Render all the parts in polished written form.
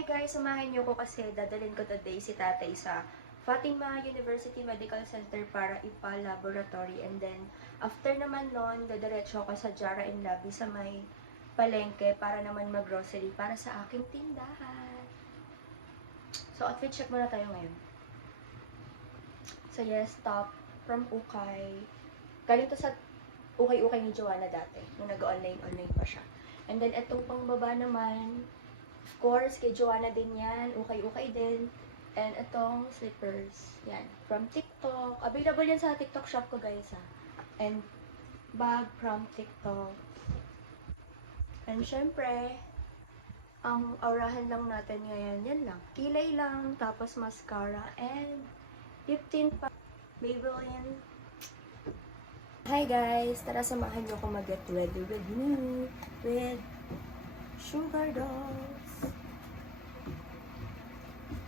Hi guys, samahan niyo ko kasi dadalhin ko today si tatay sa Fatima University Medical Center para ipa-laboratory. And then, after naman nun, dadiretso ako sa Jara and Labi sa may palengke para naman mag-grocery para sa aking tindahan. So, outfit check muna tayo ngayon. So yes, top from Ukay. Galing to sa Ukay-Ukay ni Joanna dati, nung nag-online pa siya. And then, itong pang baba naman, of course, kay Joanna din yan. Ukay-ukay din. And itong slippers. Yan. From TikTok. Available yan sa TikTok shop ko, guys, ha. And bag from TikTok. And syempre, ang aurahan lang natin ngayon, yan lang. Kilay lang, tapos mascara, and lip tint pa. Maybelline. Hi guys! Tara, samahan niyo ako mag-get ready with me. With Sugar Dolls.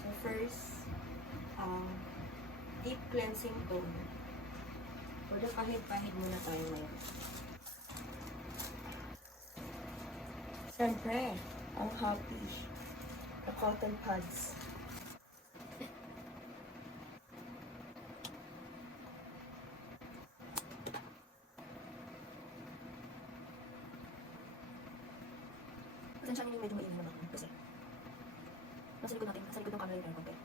So first, deep cleansing toner. Pwede pahid-pahid muna tayo ngayon. Siyempre, ang happy. The cotton pads. Pasensya nyo yung medyo mainit naman ako kasi nasa likod ng camera yung aircon.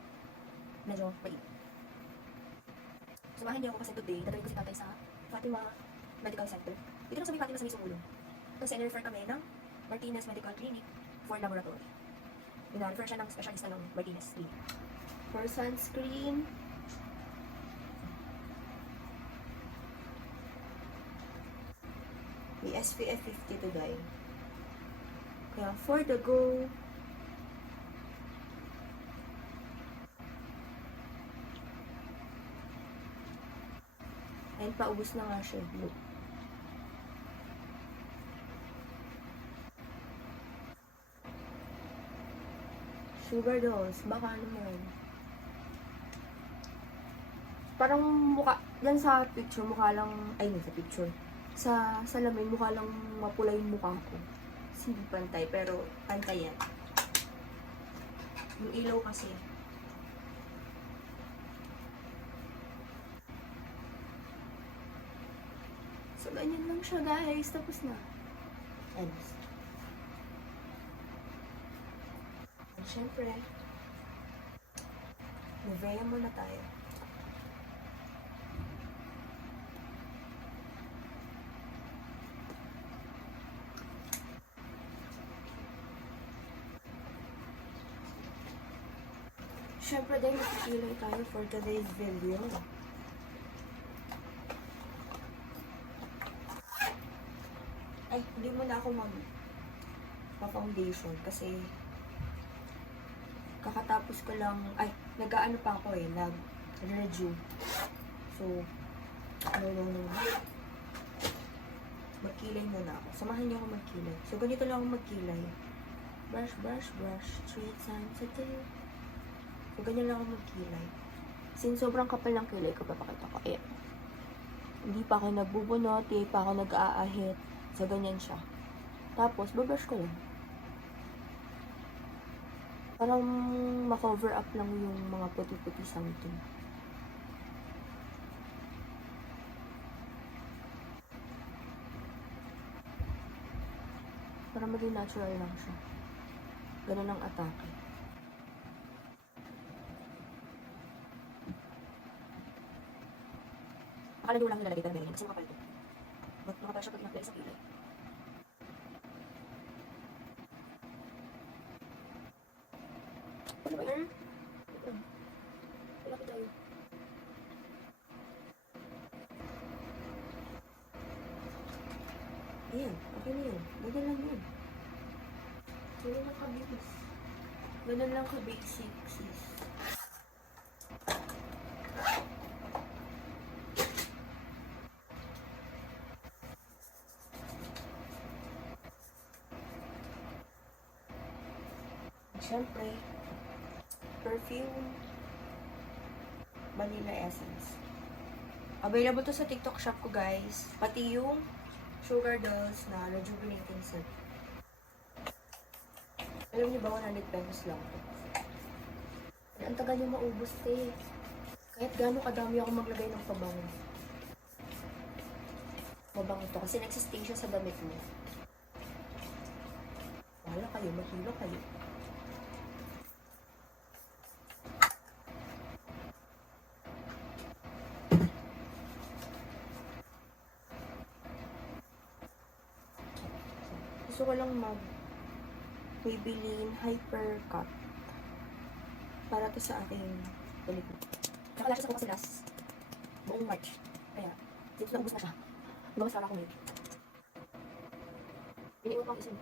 Medyo mainit. Sumahin niyo ako kasi today, dadawin ko si tatay sa Fatima Medical Center. Dito lang sa may Fatima sa may Sumulong. Kasi na-refer kami ng Martinez Medical Clinic for laboratory. Ina-refer siya ng specialista ng Martinez Clinic. For sunscreen, may SPF 50 to dye. Kaya for the go, and paubos na nga siya. Look. Sugar Dolls, baka naman. Parang mukha, yan sa picture, mukha lang, ay no, sa picture. Sa salamin, mukha lang mapula yung mukha ko. Hindi pantay, pero pantay yan. Yung ilaw kasi. So, ganyan lang siya, guys. Tapos na. Ends. And syempre, Nivea muna tayo. Syempre din, makikilay tayo for today's video. Ay, hindi muna ako mag-foundation kasi kakatapos ko lang, ay, nag-ano pa ako eh, nag-review. So, no. Magkilay muna ako. Samahan niyo ako magkilay. So, ganito lang ako magkilay. Brush, 3 times a day. So, ganyan lang ako magkilay. Since sobrang kapal ng kilay ko, papakita ko. Ayan. Hindi pa ako nagbubunot, hindi pa ako nag-aahit. So, ganyan siya. Tapos, babrush ko lang. Parang ma-cover up lang yung mga puti-puti something. Para maging natural lang siya. Ganun ang atake. Akala nyo lang nilalagay talaga yun kasi makapal ito. Makapal siya pag in-apply sa kilay. Ano ba yan? Malapit tayo. Ayan, okay na yun. Ganyan lang yun. Ganyan lang ka-basic. Ganyan lang ka-basic, sis. Siyempre, perfume, vanilla essence. Available to sa TikTok shop ko, guys. Pati yung Sugar Dolls na rejuvenating set. Alam niyo ba, 100 pesos lang to. Ang tagal niyo maubos, eh. Kahit gaano kadami ako maglagay ng pabango. Mabango to kasi nagsistay siya sa damit mo. Wala kayo, mahilo kayo. Gusto ko lang Maybelline Hyper Cut. Para to sa aking kulit. Nakalashes ako kasi last buong March. Kaya, dito na ubus na siya. Ibang masara ko ngayon. Piniwan ko ang isa.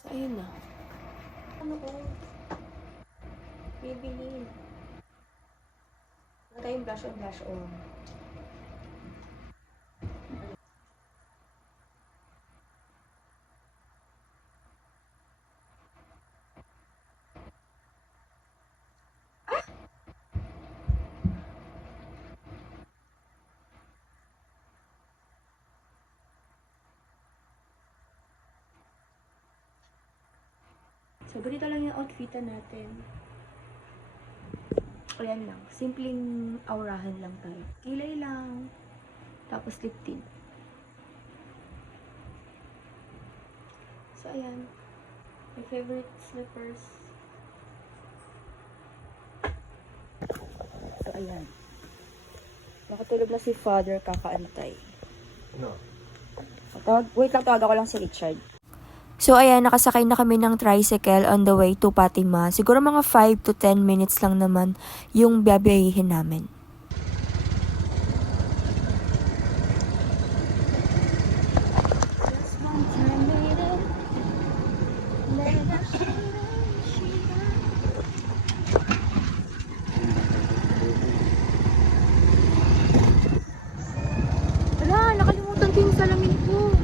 So, ayun na. Ano ko? Maybelline. Wala tayong blush on, blush on. So, ganito lang yung outfitan natin. Ayan lang. Simpleng aurahan lang tayo. Kilay lang. Tapos lip tint. So, ayan. My favorite slippers. So, ayan. Nakatulog na si Father, kakaantay. No. Wait lang, tawag ako lang si Richard. So ayan, nakasakay na kami ng tricycle on the way to Fatima. Siguro mga 5 to 10 minutes lang naman yung biyabiyahin namin. Wala, nakalimutan ko yung salamin ko.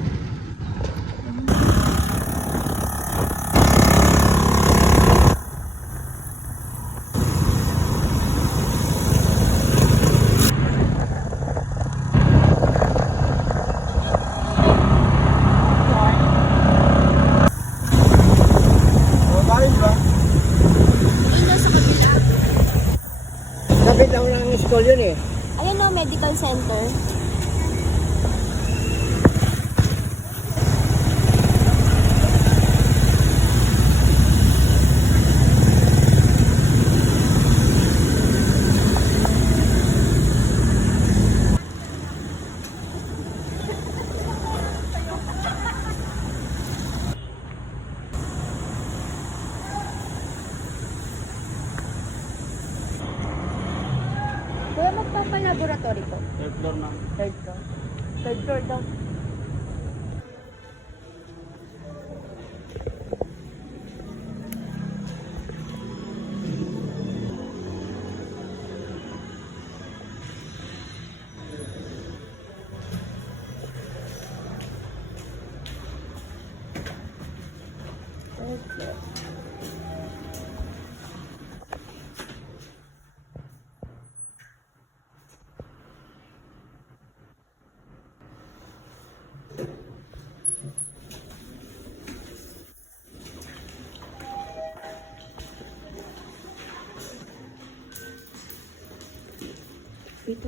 Kapit lang ng school yun eh. Ayan o, medical center. Kuya, magpapalaboratory po. Third floor na. Third floor. Third floor daw. Third floor. Ito.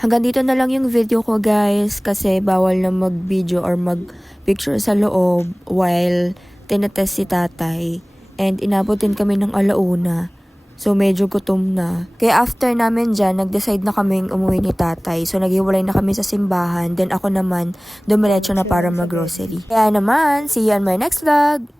Hanggang dito na lang yung video ko guys kasi bawal na mag-video or mag-picture sa loob while tinetest si tatay. And inabot din kami ng alauna. So medyo gutom na. Kaya after namin dyan, nag-decide na kaming umuwi ni tatay. So naghiwalay na kami sa simbahan. Then ako naman, dumiretso na para mag-grocery. Kaya naman, see you on my next vlog!